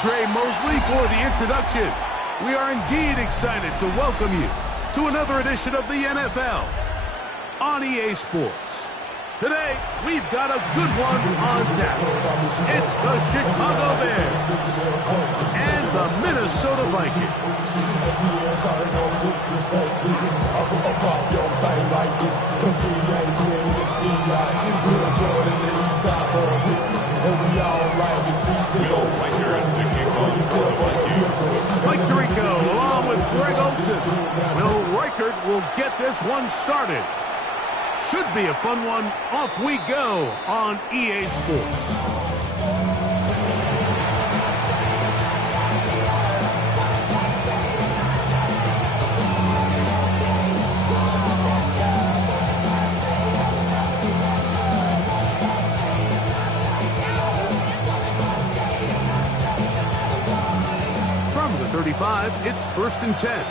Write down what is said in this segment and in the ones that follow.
Trey Mosley for the introduction. We are indeed excited to welcome you to another edition of the NFL on EA Sports. Today, we've got a good one on tap. It's the Chicago Bears and the Minnesota Vikings. Mike Tirico along with Greg Olsen. Will Reichert will get this one started. Should be a fun one. Off we go on EA Sports. From the 35, it's 1st and 10.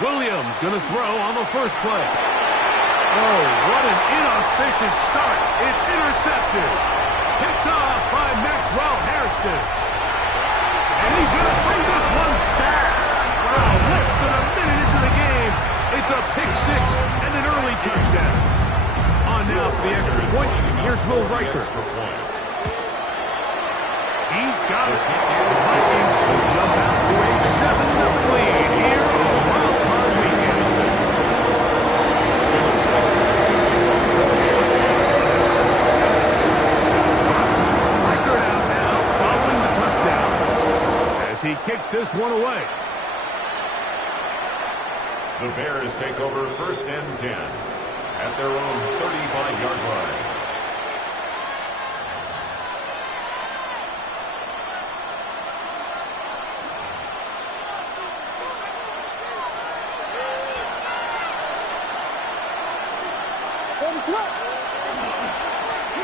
Williams going to throw on the first play. Oh, what an inauspicious start. It's intercepted. Picked off by Maxwell Hairston. And he's going to bring this one back. Wow, less than a minute into the game. It's a pick six and an early touchdown. On now for the extra point. Here's Will Reichert. He's got it. The Vikings will jump out to a 7-0 lead here on Wild Card Weekend. Reichert out now, following the touchdown, as he kicks this one away. The Bears take over 1st and 10 at their own 35-yard line.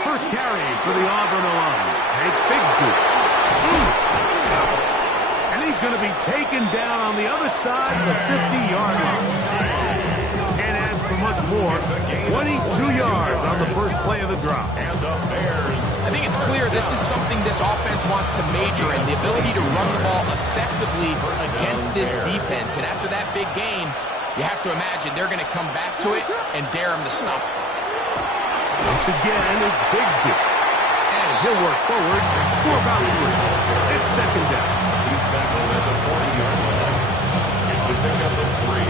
First carry for the Auburn alum. Take Bigsby. And he's going to be taken down on the other side of the 50-yard line. And as for much more, 22 yards on the first play of the drive. And the Bears. I think it's clear this is something this offense wants to major in, the ability to run the ball effectively against this defense. And after that big game, you have to imagine they're going to come back to it and dare them to stop it. Once again, it's Bigsby. And he'll work forward for about 3. It's 2nd down. He's tackled at the 40-yard line. It's a pickup of 3.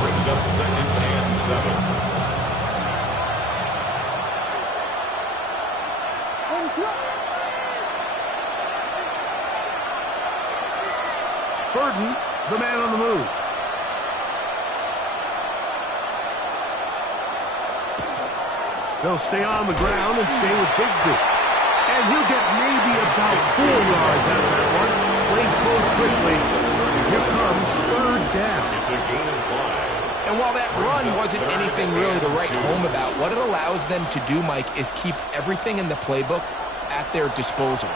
Brings up 2nd and 7. Burden, the man on the move. They'll stay on the ground and stay with Bigsby. And he'll get maybe about 4 yards out of that one. Played close quickly. Here comes 3rd down. It's a gain of 5. And while that run wasn't anything really to write home about, what it allows them to do, Mike, is keep everything in the playbook at their disposal.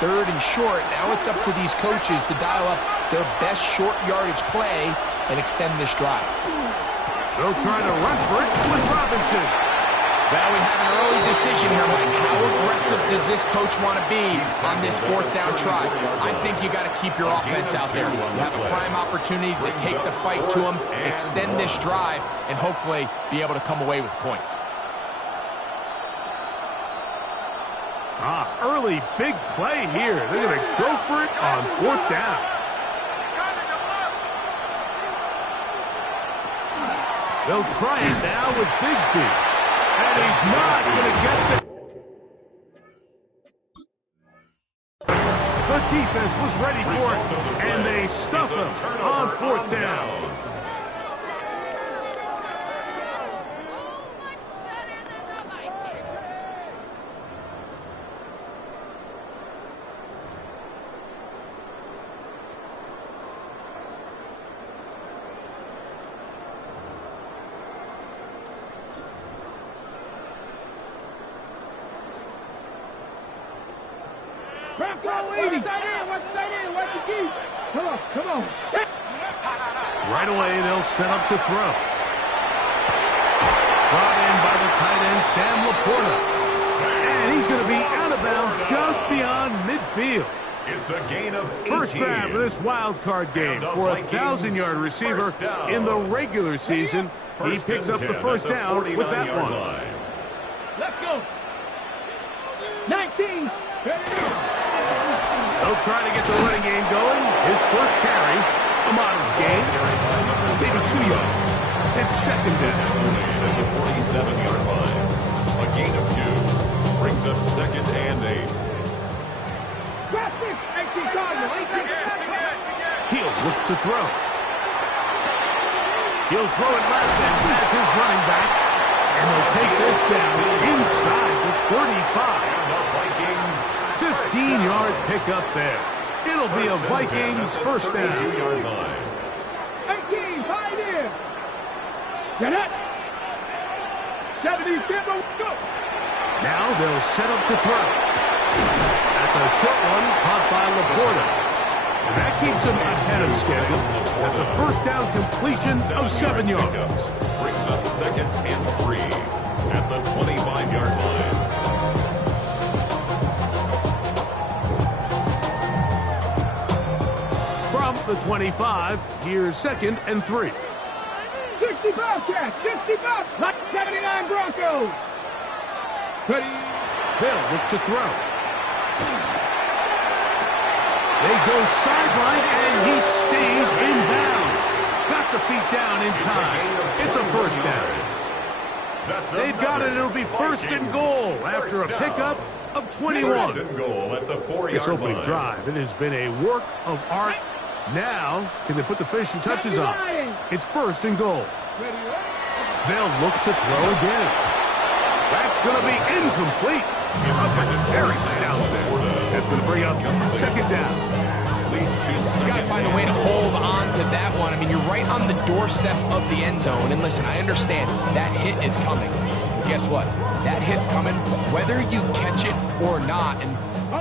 3rd and short, now it's up to these coaches to dial up their best short yardage play and extend this drive. They'll try to run for it with Robinson. Well, we have an early decision here, Mike. How aggressive does this coach want to be on this 4th down try? I think you got to keep your offense out there. You have a prime opportunity to take the fight to them, extend this drive, and hopefully be able to come away with points. Early big play here. They're going to go for it on 4th down. They'll try it now with Bigsby. And he's not going to get it. The defense was ready for it, and they stuff him on 4th down. Come on. Right away, they'll set up to throw. Brought in by the tight end, Sam Laporta. And he's going to be out of bounds just beyond midfield. It's a gain of 18. First grab of this wild card game for a 1,000-yard receiver in the regular season. He picks up the first down with that one. Let's go. 19. They'll try to get the running game going. His first carry, a modest gain, maybe 2 yards. It's second down. At the 47-yard line. A gain of 2. Brings up second and 8. Traffic. 18 Cardinal. 18. He'll look to throw. He'll throw it left and pass his running back. And they'll take this down inside the 35. And the Vikings 15-yard pickup there. It'll be a Vikings first down. 32-yard line. 18. Pioneer. Get it. 70. Go. Now they'll set up to throw. That's a short one caught by Laporta. And that keeps him ahead of schedule. That's a first down completion of 7 yards. Brings up second and 3 at the 25-yard line. From the 25, here's second and 3. 65 catch. 65. Like 79 Broncos. Ready. They'll look to throw. They go sideline, and he stays in bounds. Got the feet down in time. It's a first down. They've got it. It'll be first and goal after a pickup of 21. First and goal at the 4-yard This opening line. drive, it has been a work of art. Now, can they put the finishing touches on? It's first and goal. They'll look to throw again. That's going to be incomplete. Very stout there. That's going to bring up second down. Leads to He's got to find a way to hold on to that one. I mean, you're right on the doorstep of the end zone. And listen, I understand that hit is coming. But guess what? That hit's coming whether you catch it or not. And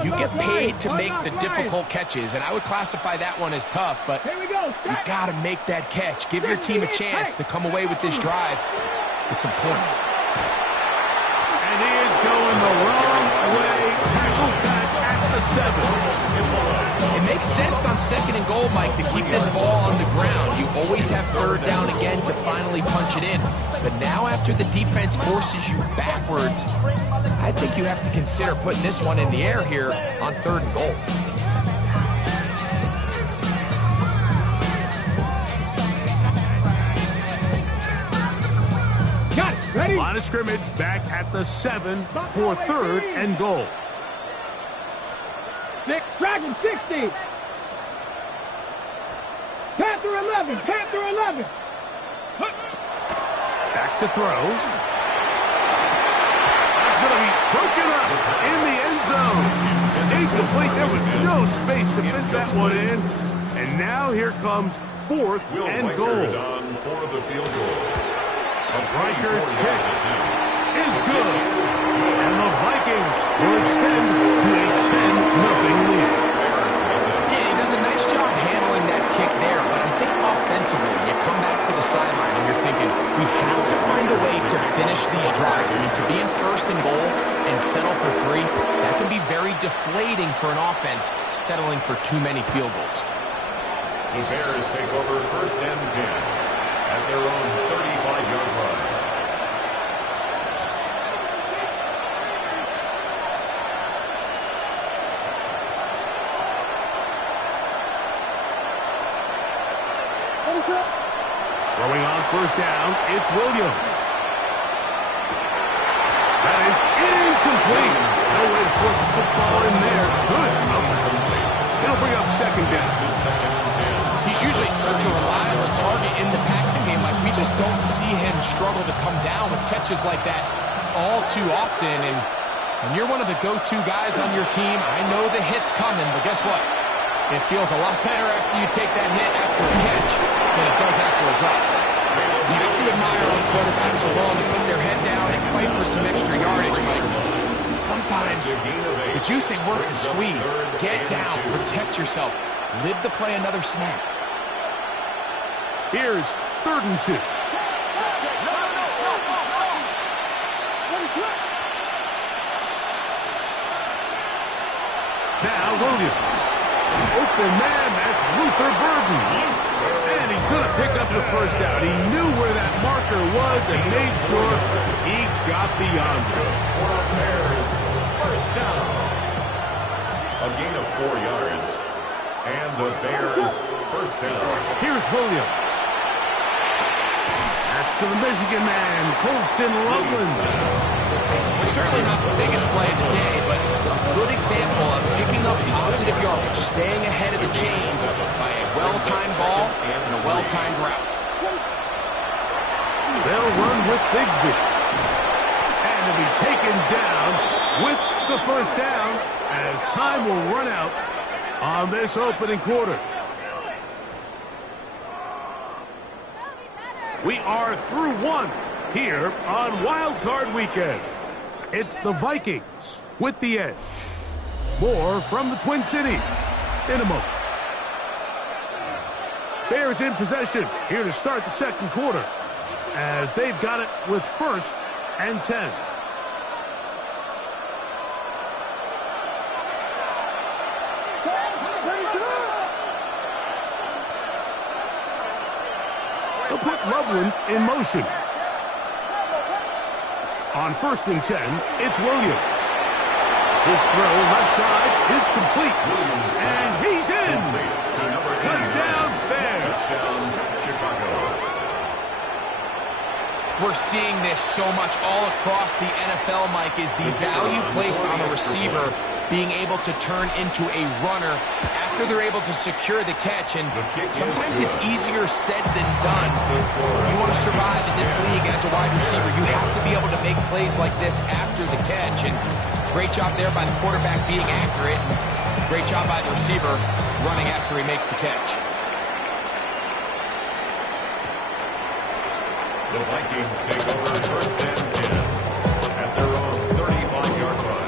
you get paid to make the difficult catches. And I would classify that one as tough. But Here we go. you got to make that catch. Give your team a chance to come away with this drive with some points. And he is going the wrong way. Tackled back at the 7. It makes sense on second and goal, Mike, to keep this ball on the ground. You always have third down again to finally punch it in. But now after the defense forces you backwards, I think you have to consider putting this one in the air here on third and goal. Got it. Ready. Line of scrimmage back at the 7 for third and goal. 6. Dragon 60. Panther 11. Panther 11. Back to throw. That's going to be broken up in the end zone. Incomplete. There was no space to fit that one in. And now here comes fourth and goal. on for the field goal. Reichardt's kick is good. And the Vikings will extend to a 10-0 lead. Yeah, he does a nice job handling that kick there, but I think offensively, you come back to the sideline and you're thinking, we have to find a way to finish these drives. I mean, to be in first and goal and settle for 3, that can be very deflating for an offense settling for too many field goals. The Bears take over first and 10 at their own 35-yard line. Throwing on first down, it's Williams. That is incomplete. No way to force the football in there. Good coverage. It'll bring up second down. He's usually such a reliable target in the passing game. Like, we just don't see him struggle to come down with catches like that all too often. And when you're one of the go-to guys on your team, I know the hit's coming, but guess what? It feels a lot better after you take that hit after a catch than it does after a drop. You have to admire when quarterbacks are willing to put their head down and fight for some extra yardage, Mike. Sometimes the juice ain't worth the squeeze. Get down, protect yourself, live to play another snap. Here's third and 2. Williams. Open man, that's Luther Burden. And he's going to pick up the first down. He knew where that marker was and made sure he got beyond it. Bears, first down. A gain of 4 yards. And the Bears, first down. Here's Williams. That's to the Michigan man, Colston Loveland. Certainly not the biggest play of the day, but a good example of picking up positive yardage, staying ahead of the chains by a well-timed ball and a well-timed route. They'll run with Bigsby. And to be taken down with the first down as time will run out on this opening quarter. We are through one here on Wild Card Weekend. It's the Vikings with the edge. More from the Twin Cities in a moment. Bears in possession here to start the second quarter as they've got it with 1st and 10. They'll put Loveland in motion. On 1st and 10, it's Williams. His throw left side is complete. And he's in. Touchdown, Bears. Touchdown, Chicago. We're seeing this so much all across the NFL, Mike, is the value placed on a receiver being able to turn into a runner after they're able to secure the catch. And sometimes it's easier said than done. If you want to survive in this league as a wide receiver, you have to be able to make plays like this after the catch. And great job there by the quarterback being accurate. And great job by the receiver running after he makes the catch. The Vikings take over 1st and 10 at their own 35-yard line.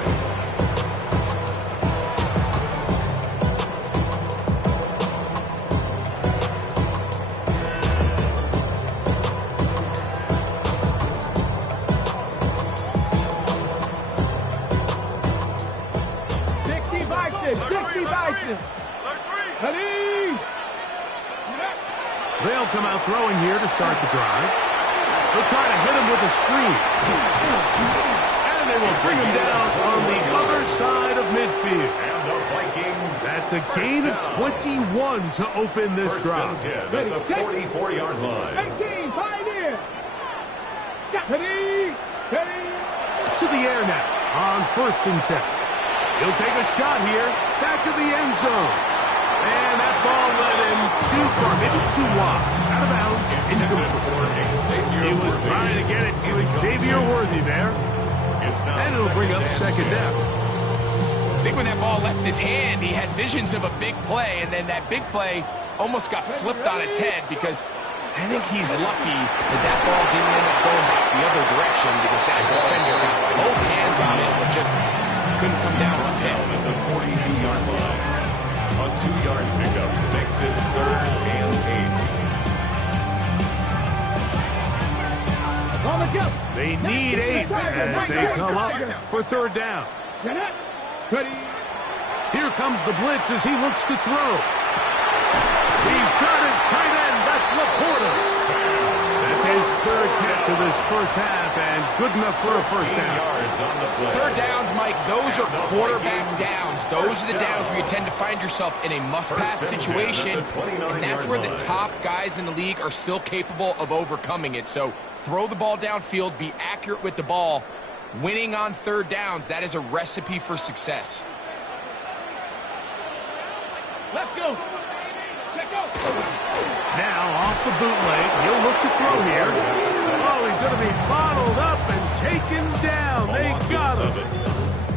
They'll come out throwing here to start the drive. They'll try to hit him with a screen. And they will bring him down on the other side of midfield. And the Vikings. That's a gain of 21 to open this drive. 1st and 10 at the 44-yard line. 18, pioneer. Ready, ready. To the air now on 1st and 10. He'll take a shot here, back to the end zone. And that ball led him too far, maybe too wide. Out of bounds, incomplete. He was trying to get it to Xavier Worthy there. And it'll bring up 2nd down. I think when that ball left his hand, he had visions of a big play, and then that big play almost got flipped on its head because I think he's lucky that ball didn't end up going back the other direction because that defender got both hands on it but just couldn't come down on him. At the 42-yard line. A 2-yard pickup makes it 3rd and 8. They need 8 as they come up for 3rd down. Here comes the blitz as he looks to throw. He's got his tight end. That's Laporta. That's his 3rd catch of this 1st half and good enough for a 1st down. 3rd downs, Mike, those are quarterback downs. Those are the downs where you tend to find yourself in a must-pass situation, and that's where the top guys in the league are still capable of overcoming it. So throw the ball downfield, be accurate with the ball. Winning on 3rd downs, that is a recipe for success. Let's go. Let's go. Now off the bootleg, he'll look to throw here. Oh, he's going to be bottled up and taken down. They got him.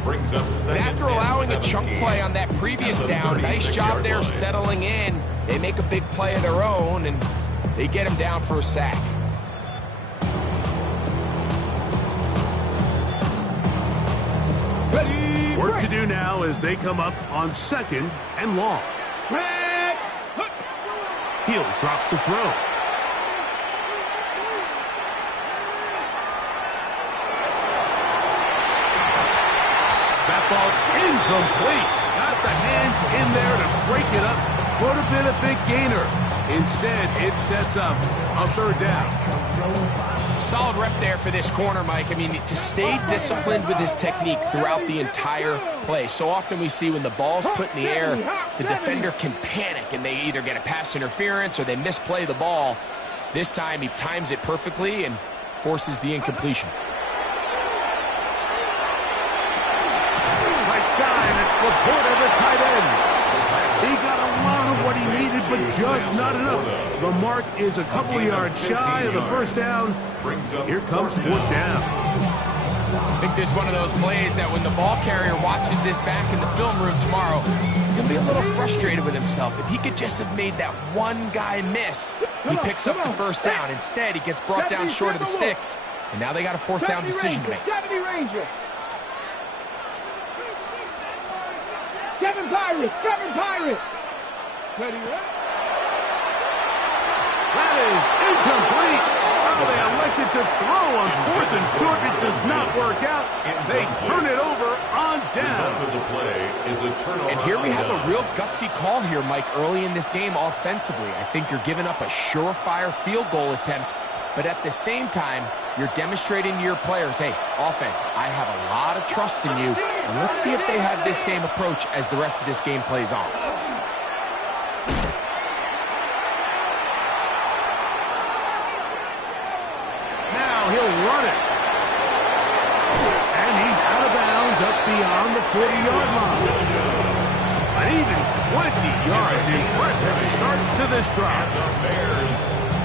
Brings up 2nd After allowing a chunk play on that previous down, nice job there settling in. They make a big play of their own, and they get him down for a sack. Work to do now as they come up on 2nd and long. He'll drop the throw. That ball incomplete. Got the hands in there to break it up. Would have been a big gainer. Instead, it sets up a third down. Solid rep there for this corner, Mike. I mean, to stay disciplined with his technique throughout the entire play. So often we see when the ball's put in the air, the defender can panic and they either get a pass interference or they misplay the ball. This time he times it perfectly and forces the incompletion. Right side, it's Laporta, the tight end. He got a lot of what he needed, but just not enough. The mark is a couple of yards shy of the first down. Here comes fourth down. I think this is one of those plays that when the ball carrier watches this back in the film room tomorrow, he's going to be a little frustrated with himself. If he could just have made that one guy miss, he picks up the first down. Instead, he gets brought down short of the sticks, and now they got a fourth down decision to make. Kevin Pirates! Ready, That is incomplete. Oh, they elected to throw on fourth and short. It does not work out. They turn it over on down. And here we have a real gutsy call here, Mike, early in this game offensively. I think you're giving up a surefire field goal attempt, but at the same time, you're demonstrating to your players, hey, offense, I have a lot of trust in you, and let's see if they have this same approach as the rest of this game plays on. He'll run it. And he's out of bounds up beyond the 40-yard line. An even 20 yards. Impressive start to this drive.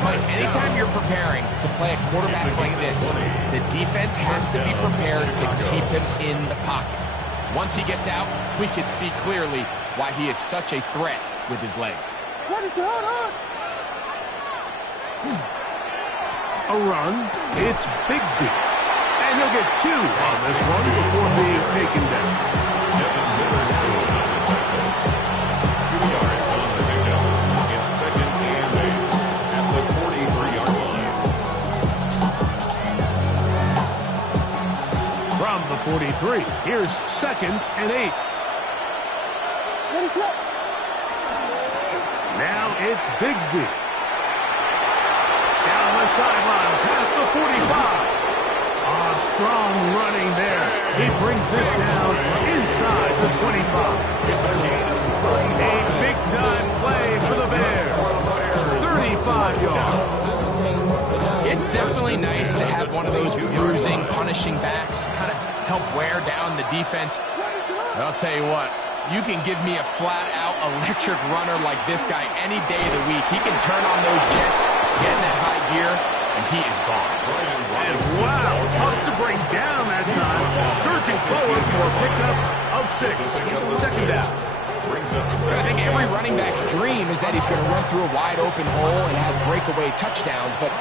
But anytime you're preparing to play a quarterback like this, the defense has to be prepared to keep him in the pocket. Once he gets out, we can see clearly why he is such a threat with his legs. A run, it's Bigsby. And he'll get 2 on this one before being taken down. 2 yards on the pickup. It's second and 8 at the 43-yard line. From the 43, here's second and 8. Now it's Bigsby. Down the sideline, past the 45. Strong running there. He brings this down inside the 25. A big-time play for the Bears. 35 yards. It's definitely nice to have one of those bruising, punishing backs kind of help wear down the defense. But I'll tell you what, you can give me a flat-out electric runner like this guy any day of the week. He can turn on those jets, get in that high gear, and he is gone. And wow, tough to bring down that time. Surging forward for a pickup of 6. Second down. I think every running back's dream is that he's going to run through a wide open hole and have breakaway touchdowns, but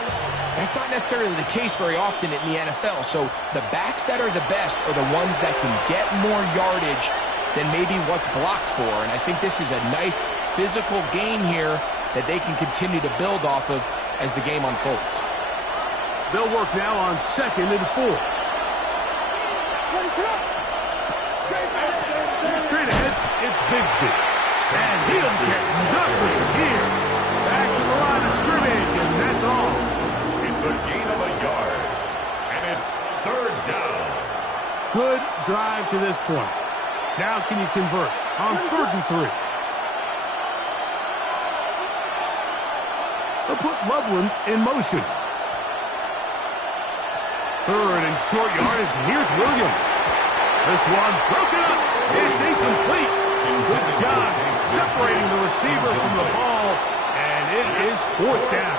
that's not necessarily the case very often in the NFL. So the backs that are the best are the ones that can get more yardage than maybe what's blocked for. And I think this is a nice physical game here that they can continue to build off of as the game unfolds. They'll work now on second and 4. Straight ahead, it's Bigsby. And he'll get nothing here. Back to the line of scrimmage, and that's all. It's a gain of a yard. And it's third down. Good drive to this point. Now can you convert on 3rd and 3? They'll put Loveland in motion. 3rd and short yardage. Here's Williams. This one broken up. It's incomplete. Good job separating the receiver from the ball. And it is 4th down.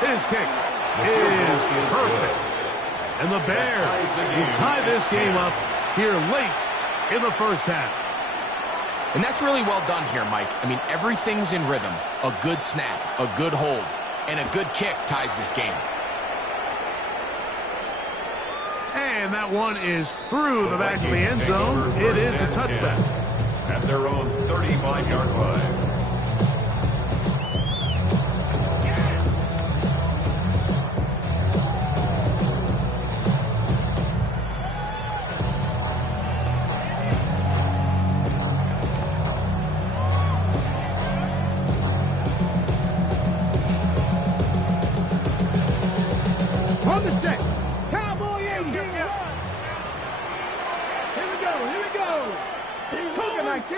His kick is perfect. And the Bears will tie this game up here late in the first half. And that's really well done here, Mike. I mean, everything's in rhythm. A good snap, a good hold, and a good kick ties this game. And that one is through the back of the end zone. It is a touchback. At their own 35-yard line. 19.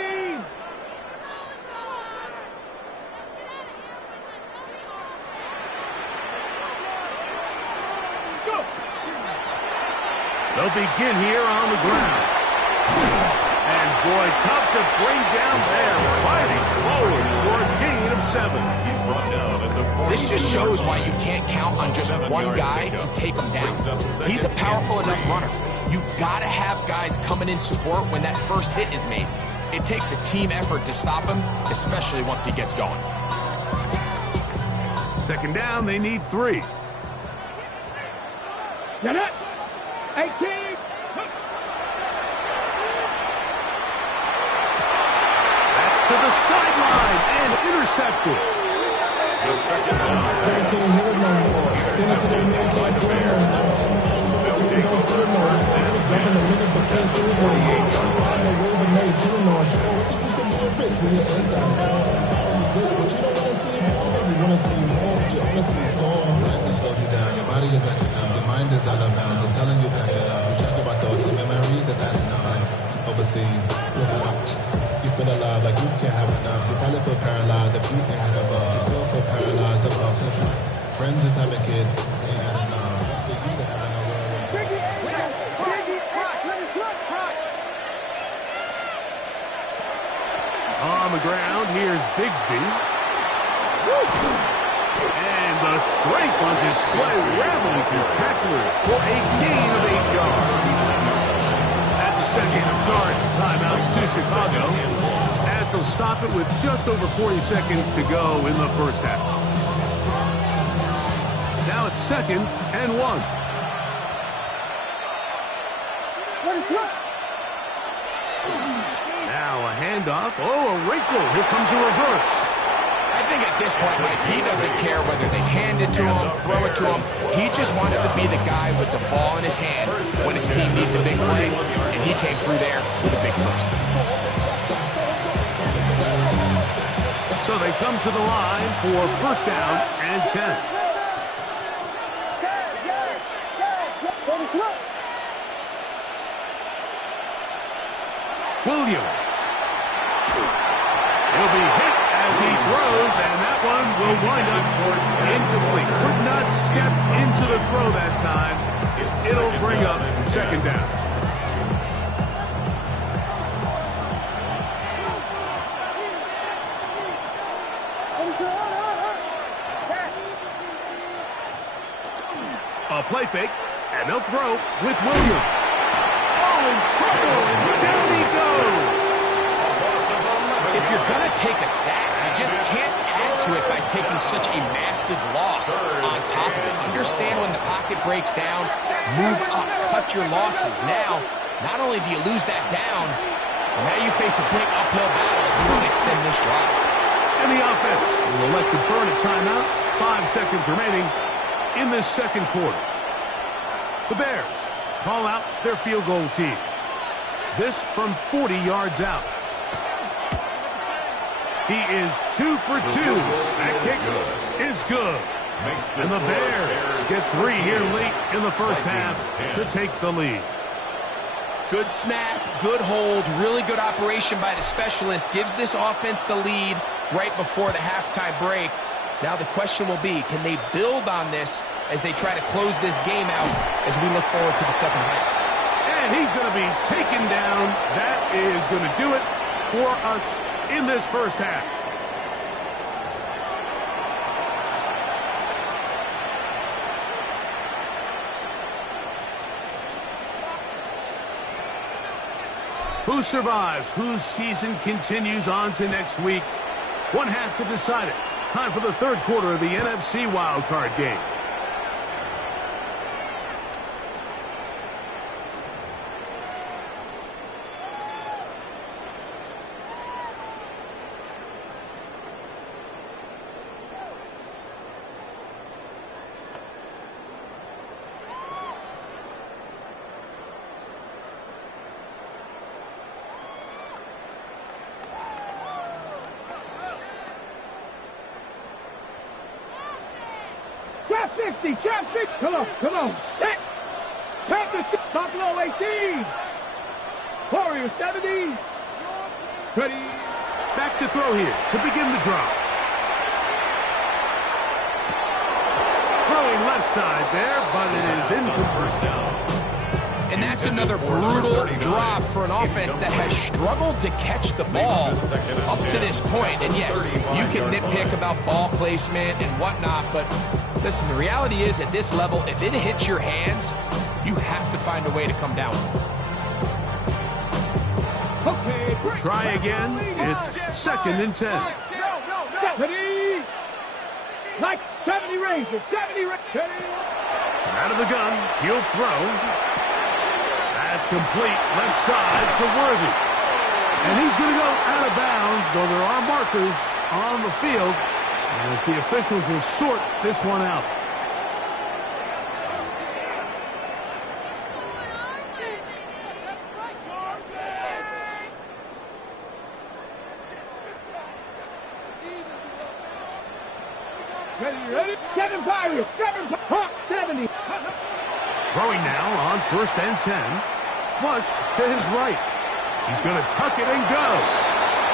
They'll begin here on the ground. And boy, tough to bring down there. Fighting forward for a gain of 7. He's brought down at the 40. This just shows why you can't count on just one guy to take him down. He's a powerful enough runner. You've got to have guys coming in support when that first hit is made. It takes a team effort to stop him, especially once he gets going. Second down, they need 3. Get it. 18. That's to the sideline and intercepted. The second down. Can't hear it no more. Spin it to the man, can't do it no more. They'll take over first and 10. Jumping a minute, but can't do it no more. I'm a wave and they chilling on shore. It's used to be a bitch when you're inside. But you don't want to see more. You want to see more, but you only see some. Life can slow you down. Your body is acting up. Your mind is out of bounds. It's telling you back it up. You check about thoughts and memories that's adding up. Like overseas, you feel alive like you can't have enough. You probably feel paralyzed if you ain't had a bug. You still feel paralyzed. The bugs and try. Friends is having kids. Ain't had enough. Still used to having a world. On the ground, here's Bigsby. And the strength on display, rattling through tacklers for a gain of 8 yards. That's a second of charge timeout to Chicago, as they'll stop it with just over 40 seconds to go in the first half. Now it's 2nd and 1. Now a handoff. Oh, a wrinkle. Here comes a reverse. I think at this point, Mike, he doesn't care whether they hand it to him, throw it to him. He just wants to be the guy with the ball in his hand when his team needs a big play, and he came through there with a big first. So they come to the line for first down and 10. Williams. He'll be hit as he throws, and that one will wind up incomplete. Could not step into the throw that time. It'll bring up 2nd down. A play fake, and they'll throw with Williams. Oh, in trouble, and down he goes. If you're going to take a sack, you just can't add to it by taking such a massive loss on top of it. Understand when the pocket breaks down, move up, cut your losses. Now, not only do you lose that down, but now you face a big uphill battle if you want to extend this drive. And the offense will elect to burn a timeout. 5 seconds remaining in this second quarter. The Bears call out their field goal team. This from 40 yards out. He is 2 for 2. That kick is good. And the Bears get 3 here late in the first half to take the lead. Good snap, good hold, really good operation by the specialist. Gives this offense the lead right before the halftime break. Now the question will be, can they build on this as they try to close this game out as we look forward to the second half? And he's going to be taken down. That is going to do it for us in this first half. Who survives? Whose season continues on to next week? One half to decide it. Time for the third quarter of the NFC wildcard game. Trap 60, trap 60. Come on, set. Trap the Buffalo 18. Warrior 70. Ready. Back to throw here to begin the drive. Throwing left side there, but it is incomplete. And that's another brutal drop for an offense that has struggled to catch the ball up to this point. And yes, you can nitpick about ball placement and whatnot, but listen, the reality is at this level, if it hits your hands, you have to find a way to come down with it. Okay. Try again. It's 2nd and 10. Ready. Like 70 Rangers. 70 Rangers. Out of the gun. He'll throw. That's complete. Left side to Worthy. And he's going to go out of bounds, though there are markers on the field, as the officials will sort this one out. Ready. 7 Pirates. 70. Throwing now on 1st and 10. Flush to his right. He's going to tuck it and go.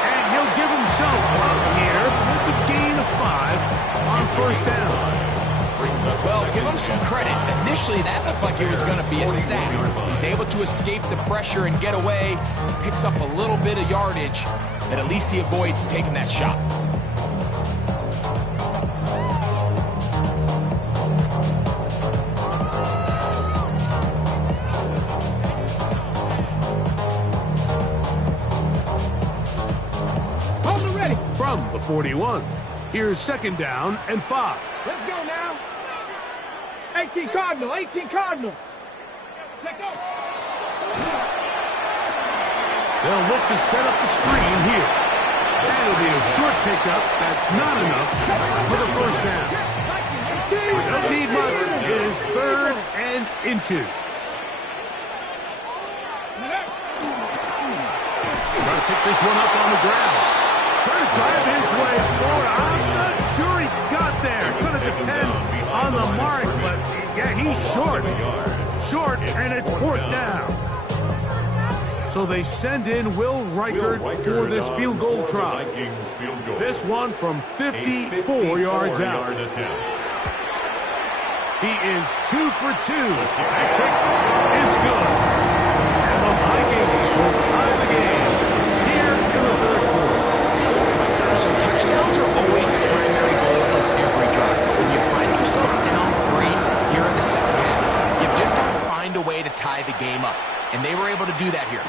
And he'll give himself up here. It's a gain of 5 on 1st down. Well, give him some credit. Initially, that looked like it was going to be a sack. He's able to escape the pressure and get away. Picks up a little bit of yardage, but at least he avoids taking that shot. From the 41. Here's 2nd down and 5. Let's go now. 18 Cardinal. Let's go. They'll look to set up the screen here. That'll be a short pickup. That's not enough for the 1st down. Don't need much. It is 3rd and inches. Trying to pick this one up on the ground. Trying to drive his way forward. I'm not sure he got there. Going to depend on the mark, but yeah, he's short. Short, and it's 4th down. So they send in Will Reichert for this field goal try. This one from 54 yards out. He is 2 for 2. That kick is good. And the Vikings will tie the game here in the 3rd quarter. So touchdowns are always the primary goal of every drive. But when you find yourself down 3 here in the 2nd half, you've just got to find a way to tie the game up. And they were able to do that here.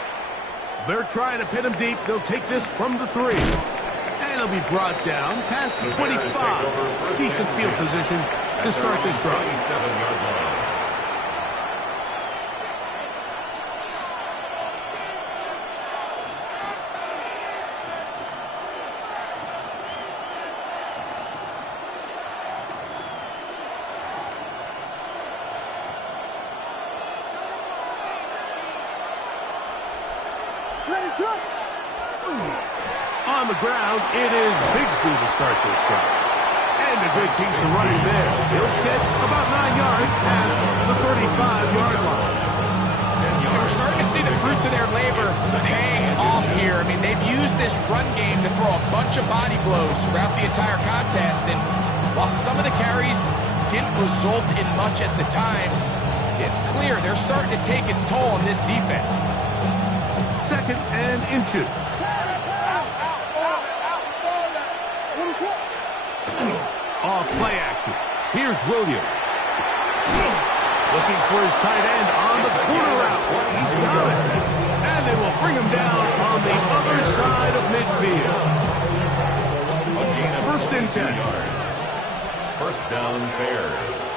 They're trying to pin him deep. They'll take this from the 3. And he'll be brought down past the 25. Decent field position to start this drive. 27-yard line. On the ground, it is Bigsby to start this drive. And a good piece of running there. He'll get about 9 yards past the 35-yard line. We're starting to see the fruits of their labor paying off here. I mean, they've used this run game to throw a bunch of body blows throughout the entire contest. And while some of the carries didn't result in much at the time, it's clear they're starting to take its toll on this defense. 2nd and inches. Off play action. Here's Williams. Looking for his tight end on the corner route. He's got it. And they will bring him down on the other side of midfield. 1st and 10. 1st down, Bears.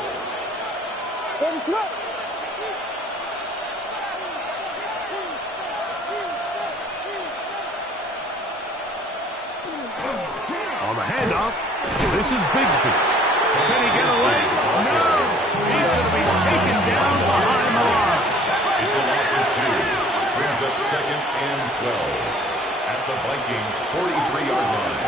On the handoff, this is Bigsby. Can he get away? No! He's going to be taken down behind the line. It's a loss of 2. Brings up 2nd and 12 at the Vikings' 43-yard line.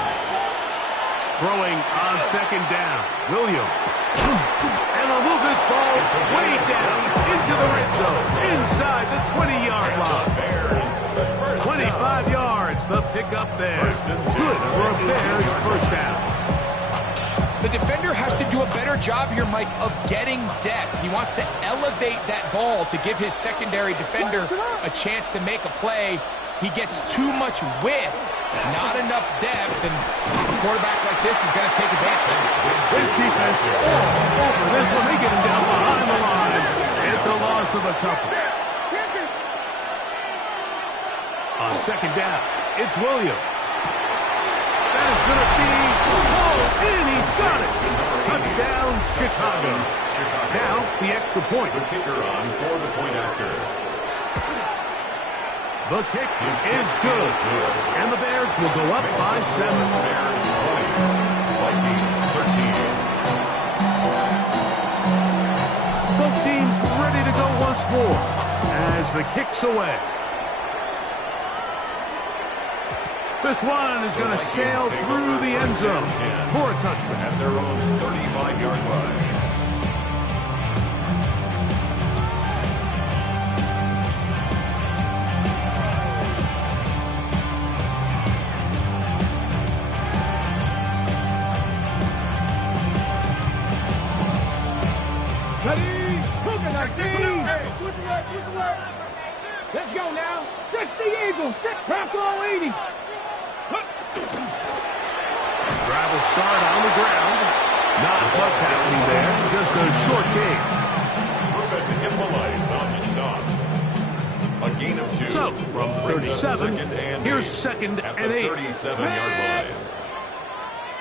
Throwing on 2nd down. Williams. And they'll move this ball way down into the red zone, inside the 20-yard line. Bears, the first 25 yards, the pickup there. Good for a Bears first down. The defender has to do a better job here, Mike, of getting depth. He wants to elevate that ball to give his secondary defender a chance to make a play. He gets too much width, not enough depth, and a quarterback like this is going to take advantage. This defense all over this one. They get him down behind the line. It's a loss of a couple. On second down, it's Williams. That is going to be in. He's got it. Touchdown, Chicago. Now, the extra point. The kicker on for the point after. The kick is good. And the Bears will go up by 7. Bears 20. Vikings 13. Both teams ready to go once more as the kick's away. This one is going to sail through the end zone for a touchdown. At their own 35-yard line. Ready? Let's go now. Stretch the Eagles. Back all 80. Travel start on the ground. Not much happening there. Just a short gain. Perfect Impolite on the stop. A gain of 2. So, from 37, here's second at and the 8. 37-yard line.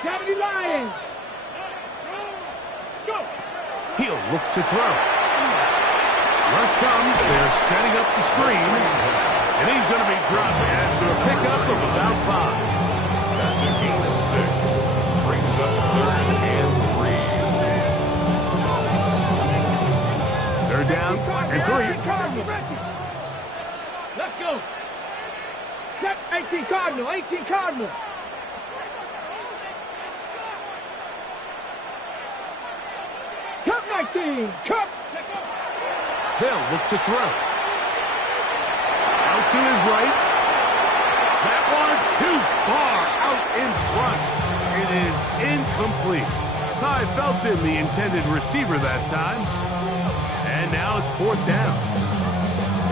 70 Lions. Go. He'll look to throw. Rush comes. They're setting up the screen. And he's going to be dropped after a pickup of about 5. That's a gain of 6. Brings up 3rd and 3. Third down and 3. Let's go. Step 18 Cardinal. 18 Cardinal. Cup 19. Cup. They'll look to throw. Out to his right. That one too far out in front. It is incomplete. Ty Felton, the intended receiver that time. And now it's 4th down.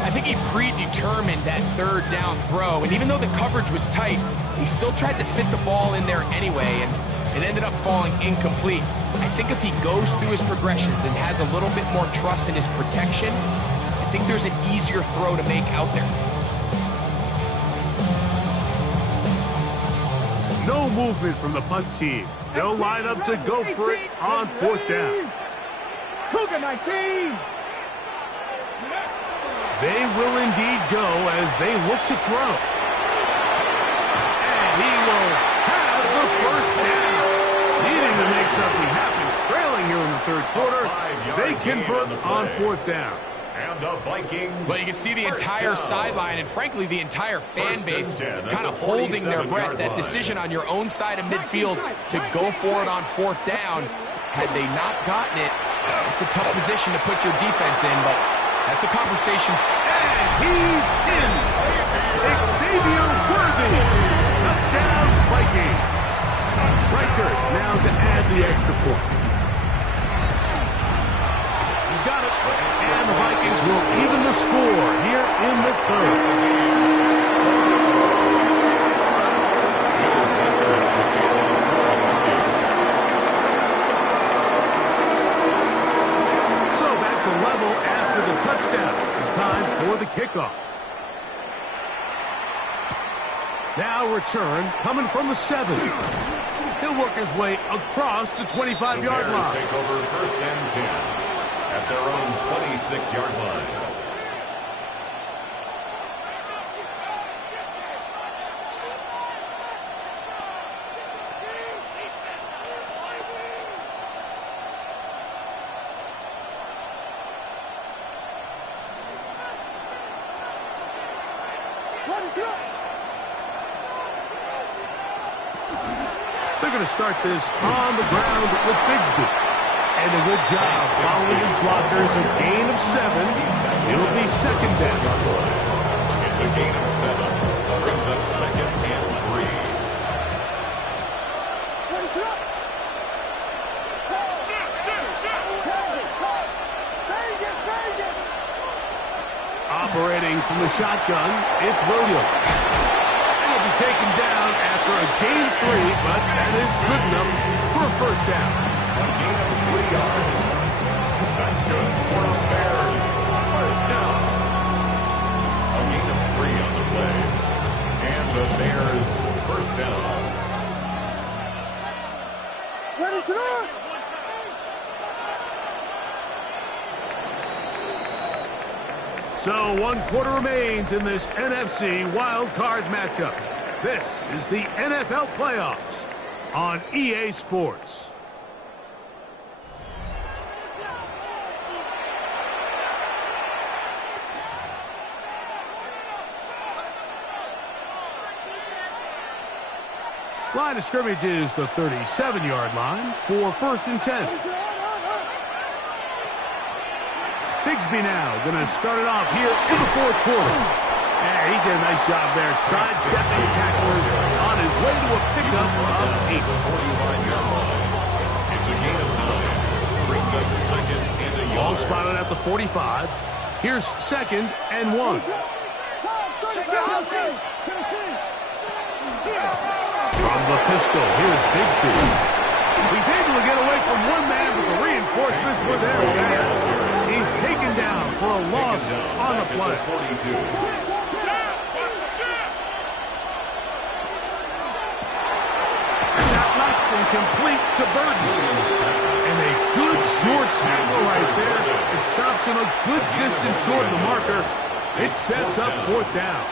I think he predetermined that 3rd down throw, and even though the coverage was tight, he still tried to fit the ball in there anyway, and it ended up falling incomplete. I think if he goes through his progressions and has a little bit more trust in his protection, I think there's an easier throw to make out there. No movement from the punt team. They'll line up to go for it on 4th down. Cougar 19. They will indeed go as they look to throw. And he will have the first down. Needing to make something happen. Trailing here in the 3rd quarter. They convert on 4th down. And the Vikings. But you can see the entire sideline and, frankly, the entire fan base kind of holding their breath. That decision on your own side of midfield to go for it on 4th down, had they not gotten it, it's a tough position to put your defense in, but that's a conversation. And he's in. Xavier Worthy. Touchdown, Vikings. Striker now to add the extra point. He's got it. And the Vikings will even the score here in the 3rd. So back to level after the touchdown. Time for the kickoff. Now return coming from the 7. He'll work his way across the 25-yard line. Take over 1st and 10 at their own 26-yard line. They're going to start this on the ground with Bigsby. And a good job following his blockers. A gain of 7. It'll be 2nd down. It's a gain of 7. shotgun. It's Williams. And he'll be taken down after a gain of 3, but that is good enough for a first down. A gain of 3 yards. That's good for the Bears. First down. A gain of 3 on the play. And the Bears first down. Ready to run! So 1 quarter remains in this NFC wild card matchup. This is the NFL playoffs on EA Sports. Line of scrimmage is the 37-yard line for 1st and 10. Bigsby now going to start it off here in the 4th quarter. And he did a nice job there, sidestepping tacklers on his way to a pickup of 8. It's a gain of 9. Brings up 2nd and a yard. Ball spotted at the 45. Here's 2nd and 1. From the pistol, here's Bigsby. He's able to get away from one man, but the reinforcements were there. He's taken down for a loss on the play. 42. And that left and complete to Burton. And a good short tackle right there. It stops him a good distance short of the marker. It sets up 4th down.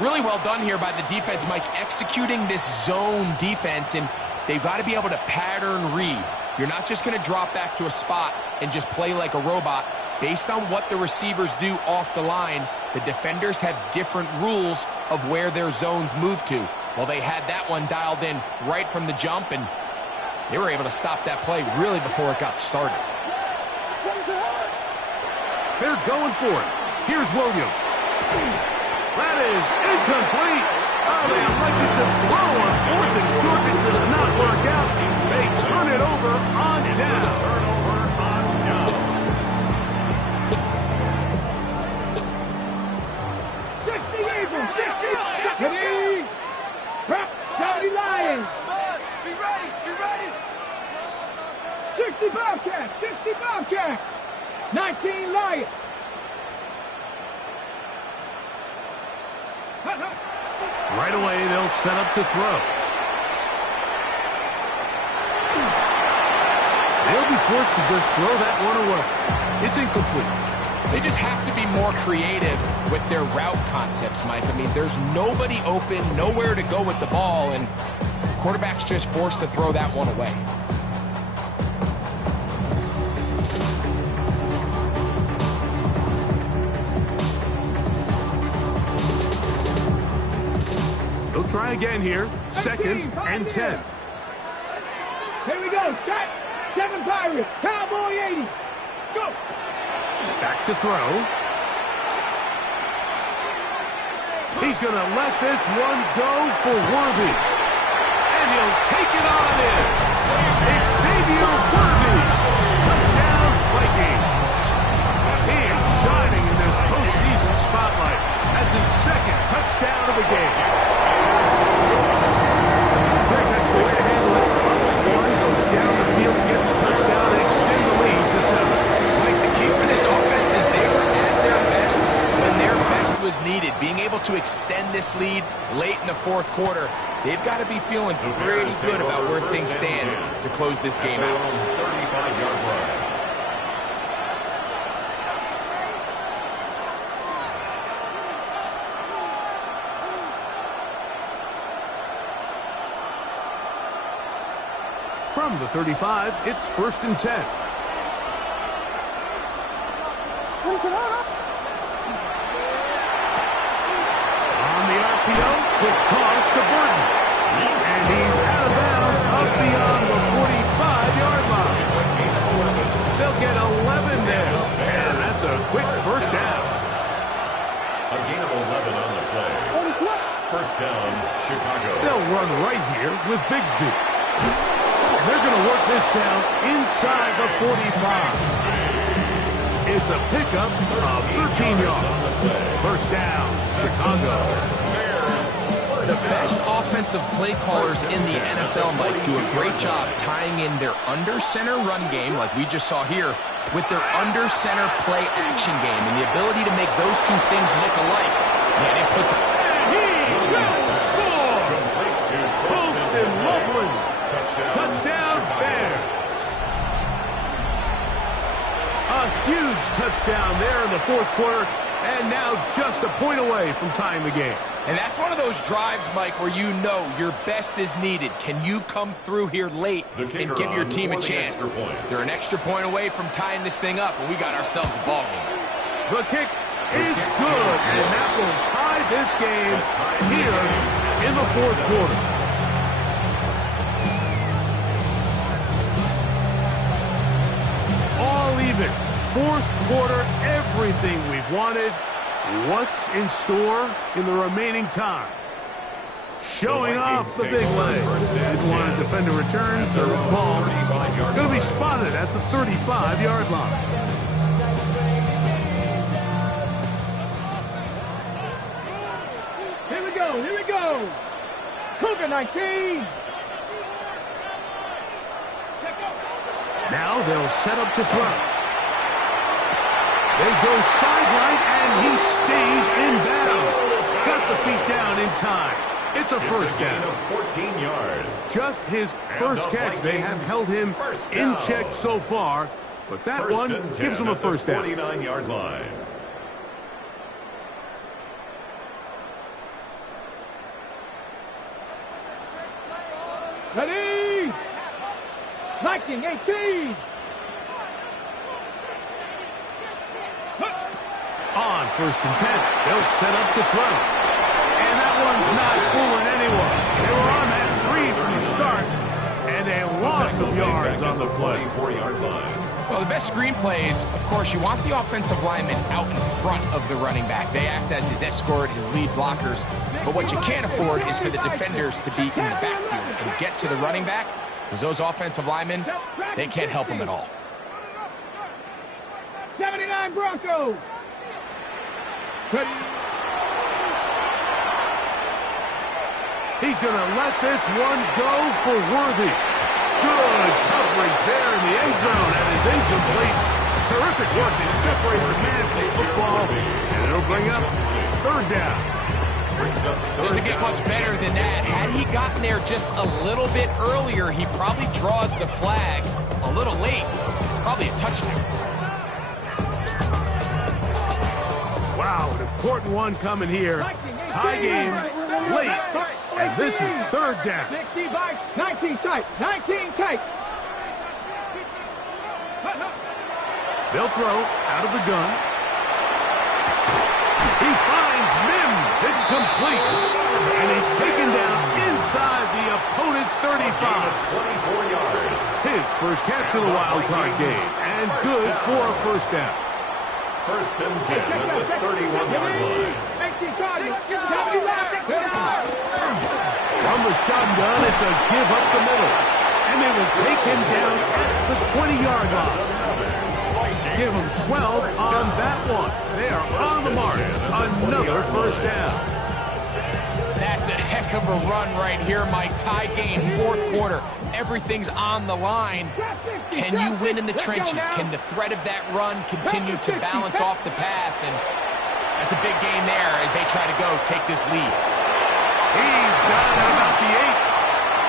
Really well done here by the defense, Mike, executing this zone defense, and they've got to be able to pattern read. You're not just going to drop back to a spot and just play like a robot. Based on what the receivers do off the line, the defenders have different rules of where their zones move to. Well, they had that one dialed in right from the jump, and they were able to stop that play really before it got started. They're going for it. Here's Williams. That is incomplete. Oh, they elected to throw on 4th and short. It does not work out. They turn it over on down. Turnover on down. 60 Eagles, 60. Ready? Prep, Johnny Lions. Be ready, be ready. 60 Bobcats, 60 Bobcats. 19 Lions. Right away, they'll set up to throw. They'll be forced to just throw that one away. It's incomplete. They just have to be more creative with their route concepts, Mike. I mean, there's nobody open, nowhere to go with the ball, and the quarterback's just forced to throw that one away. They'll try again here. 2nd and 10. Here we go. Set. 7 Pirates. Cowboy 80. Go. Back to throw. He's going to let this one go for Worthy. And he'll take it on in. Xavier Worthy. Touchdown, Vikings. He is shining in this postseason spotlight. That's his 2nd touchdown of the game. Greg, that's the way to handle it. Up 1, down the field, get the touchdown, and extend the lead to 7. Mike, the key for this offense is they were at their best when their best was needed. Being able to extend this lead late in the 4th quarter, they've got to be feeling pretty good about where things stand to close this game out. 35-yard line. From the 35, it's 1st and 10. On the RPO, quick toss to Burton. And he's out of bounds up beyond the 45-yard line. They'll get 11 there. And that's a quick first down. A gain of 11 on the play. First down, Chicago. They'll run right here with Bigsby. They're going to work this down inside the 45. It's a pickup of 13 yards. First down, Chicago. The best offensive play callers in the NFL, Mike, do a great job tying in their under-center run game, like we just saw here, with their under-center play action game. And the ability to make those two things look alike, man, it puts And he will score! Poston Loveland. Touchdown, Bears. A huge touchdown there in the fourth quarter, and now just a point away from tying the game. And that's one of those drives, Mike, where you know your best is needed. Can you come through here late and give your team a chance? They're an extra point away from tying this thing up, and we got ourselves a ball game. The kick is good, and that will tie this game here in the fourth quarter. All even. Fourth quarter, everything we've wanted. What's in store in the remaining time? Showing off the big leg. Didn't want to defend a return, so this ball going to be spotted at the 35-yard line. Here we go, here we go. Cougar 19. Now they'll set up to throw. They go sideline, and he stays in bounds. Got the feet down in time. It's a first down. 14 yards. Just his first catch. They have held him in check so far, but that one gives him a first down. 49-yard line. Ready. 19, 18. On first and 10, they'll set up to throw. And that one's not fooling anyone. They were on that screen from the start, and a loss of yards on the play. 24-yard line. Well, the best screen plays, of course, you want the offensive lineman out in front of the running back. They act as his escort, his lead blockers. But what you can't afford is for the defenders to be in the backfield and get to the running back, because those offensive linemen, they can't help him at all. 79 Broncos. He's going to let this one go for Worthy. Good coverage there in the end zone, and is incomplete. Terrific work to separate the man from the football, and it'll bring up third down. Doesn't get much better than that. Had he gotten there just a little bit earlier, he probably draws the flag a little late. It's probably a touchdown. Wow, an important one coming here. Tie game late, and this is third down. 60 by 19 tight, 19 tight. They'll throw out of the gun. He finds Mims. It's complete. And he's taken down inside the opponent's 35. 24 yards. His first catch of the wild card game. And good for a first down. First and 10 at the 31-yard line. From the shotgun, it's a give up the middle. And they will take him down at the 20-yard line. Give him 12 on that one. They are on the mark. Another first down. That's a heck of a run right here, Mike. Tie game, fourth quarter. Everything's on the line. Can you win in the trenches? Can the threat of that run continue to balance off the pass? And that's a big game there as they try to go take this lead. He's got it about the 8.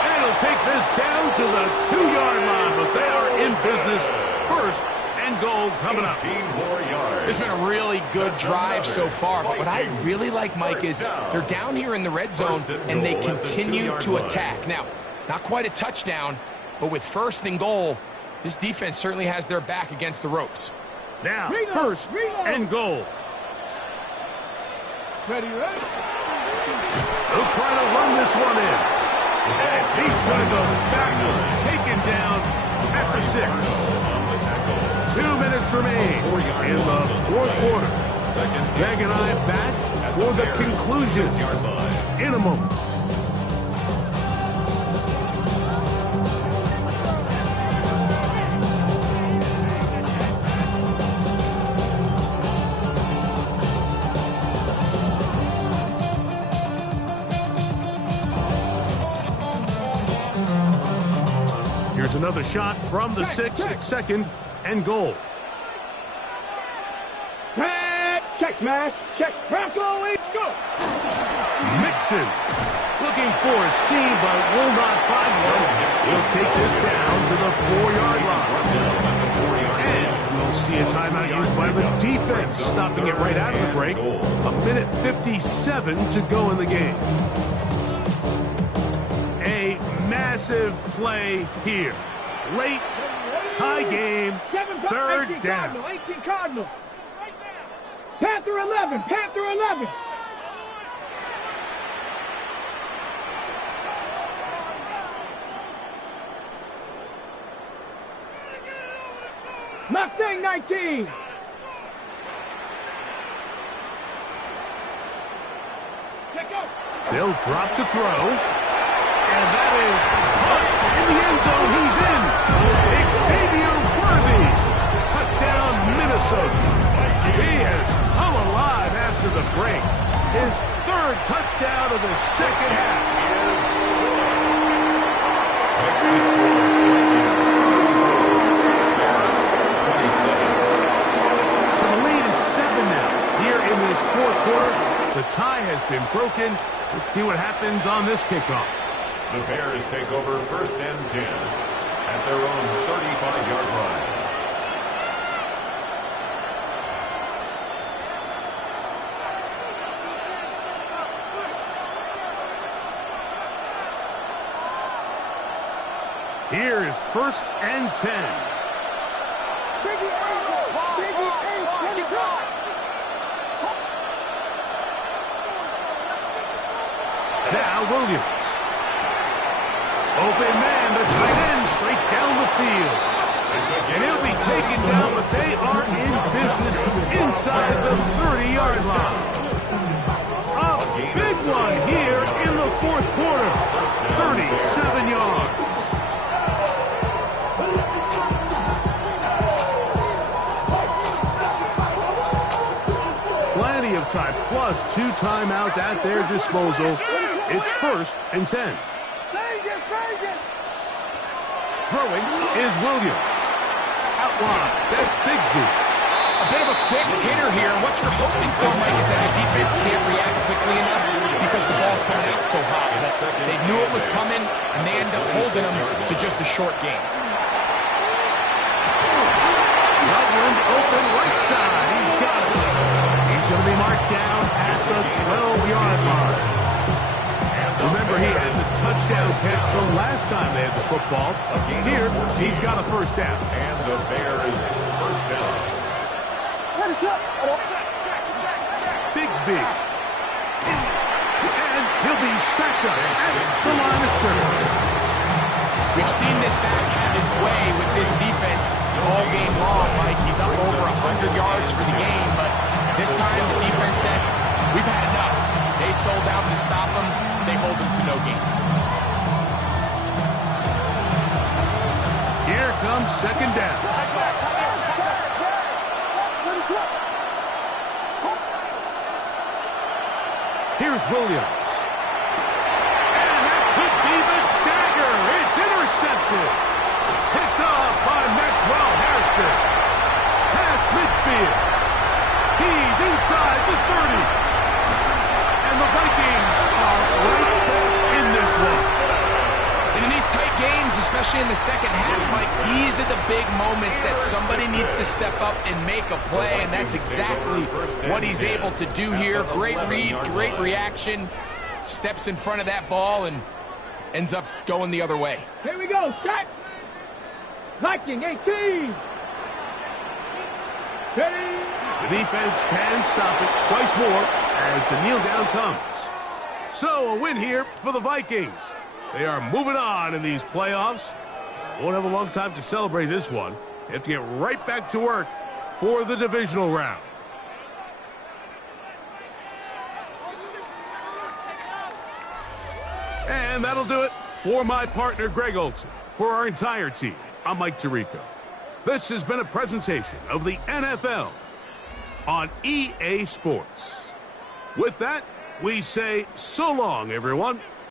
And he'll take this down to the 2-yard line. But they are in business. First and goal coming up. 18 more yards. It's been a really good drive so far, but what I really like, Mike, is they're down here in the red zone and they continue to attack. Now, not quite a touchdown, but with first and goal, this defense certainly has their back against the ropes. Now, first and goal. Ready, ready. They'll try to run this one in. And he's going to go backward, taken down at the 6. 2 minutes remain in the fourth quarter. Greg and I back for the conclusion in a moment. another shot from the 6 at second and goal. Check, smash. Check. Bronco, go. Mixon looking for a seam, but will not find one. He'll take this down to the 4-yard line. And we'll see a timeout used by the defense, stopping it right out of the break. A minute 57 to go in the game. A massive play here. Late tie game, third down. 18 Cardinal. Panther 11. Panther 11. Mustang 19. They'll drop to throw. And that is in the end zone. He's in. Xavier Worthy. Touchdown, Minnesota. He has come alive after the break. His third touchdown of the second half. So the lead is 7 now. Here in this fourth quarter, the tie has been broken. Let's see what happens on this kickoff. The Bears take over 1st and 10 at their own 35-yard line. Here is 1st and 10. Now Williams. Open man, the tight end, straight down the field. And he'll be taken down, but they are in business inside the 30-yard line. A big one here in the fourth quarter. 37 yards. Plenty of time, plus 2 timeouts at their disposal. It's 1st and 10. Throwing is Williams. Out wide, that's Bigsby. A bit of a quick hitter here. What you're hoping for, Mike, is that the defense can't react quickly enough because the ball's coming out so hot. They knew it was coming, and they end up holding them to just a short game. Loveland open right side. He's got it. He's going to be marked down at the 12-yard line. Remember, he had the touchdown catch the last time they had the football. Here, he's got a first down. And the Bears first down. Bigsby. And he'll be stacked up at the line of scrimmage. We've seen this back have his way with this defense all game long, Mike. He's up over 100 yards for the game, but this time the defense said, we've had enough. They sold out to stop him. They hold him to no gain. Here comes second down. Here's Williams. And that could be the dagger. It's intercepted. Picked off by Maxwell Hairston. Past midfield. He's inside the 30. And the Vikings are right back in this one. And in these tight games, especially in the second half, Mike, these are the big moments that somebody needs to step up and make a play, and that's exactly what he's able to do here. Great read, great reaction, steps in front of that ball and ends up going the other way. Here we go, set. Viking 18. Ready. The defense can stop it twice more as the kneel down comes. So a win here for the Vikings. They are moving on in these playoffs. Won't have a long time to celebrate this one. They have to get right back to work for the divisional round. And that'll do it for my partner, Greg Olson. For our entire team, I'm Mike Tirico. This has been a presentation of the NFL on EA Sports. With that, we say so long, everyone.